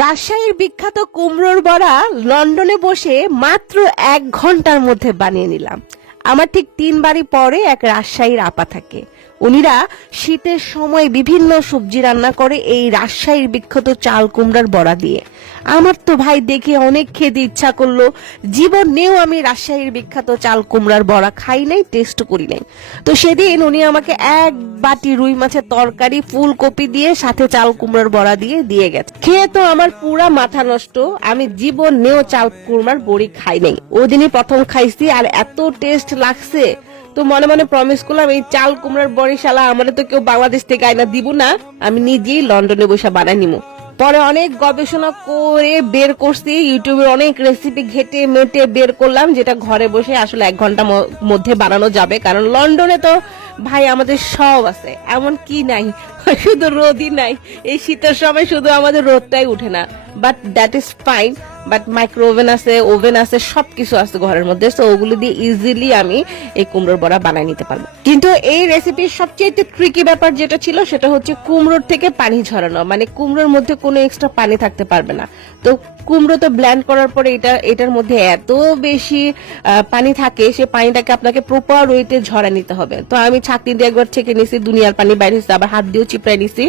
রাজশাহীর বিখ্যাত কুমড়োর বড়া লন্ডনে বসে মাত্র 1 ঘন্টার মধ্যে বানিয়ে নিলাম। আমার ঠিক 3 বাড়ি পরে এক রাজশাহীর আপা থাকে। উনিরা শীতের সময় বিভিন্ন সবজি রান্না করে এই রাজশাহীর বিখ্যাত চাল কুমড়ার বড়া দিয়ে। আমার তো ভাই দেখে অনেক খেতে ইচ্ছা করলো। জীবনেও আমি রাজশাহীর বিখ্যাত চাল কুমড়ার বড়া খাই নাই, টেস্ট করি নাই। তো সেদিন উনি আমাকে 1 বাটি রুই মাছের তরকারি ফুলকপি দিয়ে সাথে চাল কুমড়ার বড়া দিয়ে গেছে। খেয়ে তো আমার পুরা মাথা নষ্ট। আমি জীবনেও চাল কুমড়ার বড়ি খাই নাই, ওই দিনই প্রথম খাইছি আর এত টেস্ট লাগছে। তো মনে মনে প্রমিস করলাম এই চাল কুমড়ার বড়ি শালা আমাদের তো কেউ বাংলাদেশ থেকে আয়না দিব না, আমি নিজেই লন্ডনে বসে বানাই নিমু। পরে অনেক গবেষণা করে বের করছি, ইউটিউবে অনেক রেসিপি ঘেটে মেটে বের করলাম যেটা ঘরে বসে আসলে 1 ঘন্টার মধ্যে বানানো যাবে। কারণ লন্ডনে তো ভাই আমাদের সব আছে, এমন কি নাই, শুধু রোদই নাই। এই শীতের সময় শুধু আমাদের রোদটাই উঠে না, but that is fine. But micro oven আছে সবকিছু আছে ঘরের মধ্যে, তো ওগুলো দিয়ে ইজিলি আমি এই কুমড়োর বড়া বানাই নিতে পারবো। কিন্তু এই রেসিপির সবচেয়ে ট্রিকি ব্যাপার যেটা ছিল সেটা হচ্ছে কুমড়োর থেকে পানি ঝরানো, মানে কুমড়োর মধ্যে কোনো এক্সট্রা পানি থাকতে পারবে না। তো কুমড়ো তো ব্ল্যান্ড করার পরে এটার মধ্যে এত বেশি পানি থাকে, সে পানিটাকে আপনাকে প্রপার ওয়েতে ঝরা নিতে হবে। তো আমি ছাঁকনি দিয়ে একবার ছেঁকে নিছি, দুনিয়ার পানি বাইরে হচ্ছে, আবার হাত দিয়েও চিপড়াই নিছি।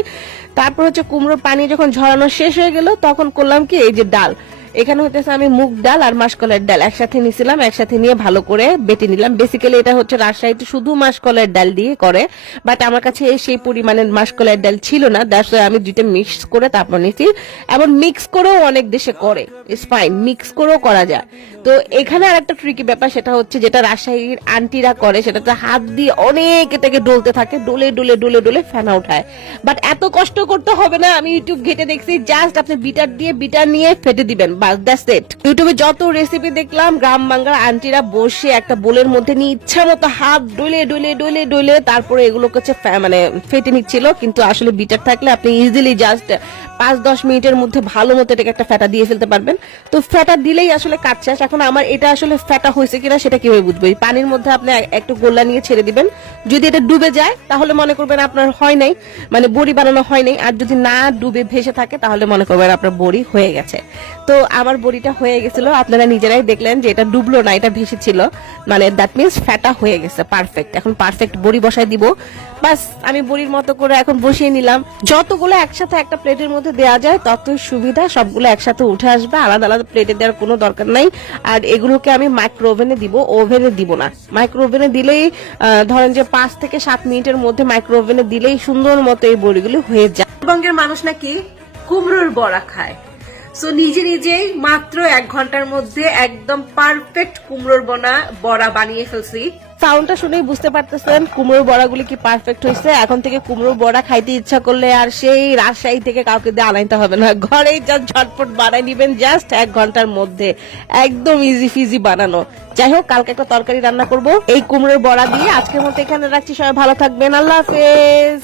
তারপর হচ্ছে কুমড়োর পানি যখন ঝরানো শেষ হয়ে গেল তখন করলাম কি, এই যে ডাল, এখানে হইতেছে আমি মুগ ডাল আর মাসকলাইয়ের ডাল একসাথে নিছিলাম, একসাথে নিয়ে ভালো করে বেটে নিলাম। বেসিক্যালি এটা হচ্ছে রাজশাহীতে শুধু মাসকলাইয়ের ডাল দিয়ে করে, বাট আমার কাছে সেই পরিমাণের মাসকলাইয়ের ডাল ছিল না, দ্যাটস ওয়াই আমি দুইটা মিক্স করে তারপর নিছি। এমন মিক্স করেও অনেক দেশে করে, ইটস ফাইন, মিক্স করেও করা যায়। তো এখানে আর একটা ট্রিকি ব্যাপার সেটা হচ্ছে যেটা রাজশাহীর আন্টিরা করে, সেটা হাত দিয়ে অনেক এটাকে ডলতে থাকে, ডলে ডলে ডলে ডলে ফেনা উঠায়। বাট এত কষ্ট করতে হবে না, আমি ইউটিউব ঘেটে দেখছি, জাস্ট আপনি বিটার নিয়ে ফেটে দিবেন, ইউটিউবে যত রেসিপি দেখলাম গ্রাম বাংলার আন্টিরা বসে একটা বোলের মধ্যে নিয়ে ইচ্ছা মতো হাত ডলে ডলে ডলে ডলে তারপরে এগুলো হচ্ছে মানে ফেটে নিচ্ছিল। কিন্তু আসলে বিটার থাকলে আপনি ইজিলি জাস্ট 5-10 মিনিটের মধ্যে ভালো মতো এটাকে একটা ফেটা দিয়ে ফেলতে পারবেন। তো ফেটা দিলেই আসলে কাজ শেষ। এখন আমার এটা আসলে ফেটা হয়েছে কিনা সেটা কিভাবে বুঝবো? এই পানির মধ্যে আপনি একটু গোল্লা নিয়ে ছেড়ে দিবেন, যদি এটা ডুবে যায় তাহলে মনে করবেন আপনার হয় নাই, মানে বড়ি বানানো হয় নাই। আর যদি না ডুবে ভেসে থাকে তাহলে মনে করবেন আপনার বড়ি হয়ে গেছে। তো আমার বড়িটা হয়ে গেছিল, আপনারা নিজেরাই দেখলেন যে এটা ডুবলো না, এটা ভেসে ছিল, মানে দ্যাট মিনস ফেটা হয়ে গেছে পারফেক্ট। এখন পারফেক্ট বড়ি বসাই দিব, বাস আমি বড়ির মতো করে এখন বসিয়ে নিলাম। যতগুলো একসাথে একটা প্লেটের মধ্যে দেওয়া যায় ততই সুবিধা, সবগুলো একসাথে উঠে আসবে, আলাদা আলাদা প্লেটে দেওয়ার কোনো দরকার নাই। আর এগুলোকে আমি মাইক্রো ওভেনে দিব, ওভেনে দিব না। মাইক্রো ওভেনে দিলেই ধরেন যে 5 থেকে 7 মিনিটের মধ্যে মাইক্রো ওভেনে দিলেই সুন্দর মতো এই বড়িগুলো হয়ে যায়। বঙ্গের মানুষ নাকি কুমড়োর বড়া খায়, সো নিজেই মাত্র 1 ঘন্টার মধ্যে একদম পারফেক্ট কুমড়োর বড়া বানিয়ে ফেলছি। সাউন্ডটা শুনেই বুঝতে পারতেছেন কুমড়োর বড়াগুলি কি পারফেক্ট হয়েছে। এখন থেকে কুমড়োর বড়া খাইতে ইচ্ছা করলে আর সেই রাজশাহী থেকে কাউকে দিয়ে আনাইতে হবে না, ঘরেই জাস্ট ঝটপট বানাই নিবেন, জাস্ট 1 ঘন্টার মধ্যে, একদম ইজি ফিজি বানানো। যাই হোক, কালকে একটা তরকারি রান্না করব এই কুমড়োর বড়া দিয়ে। আজকের মতো এখানে রাখছি, সবাই ভালো থাকবেন, আল্লাহ হাফেজ।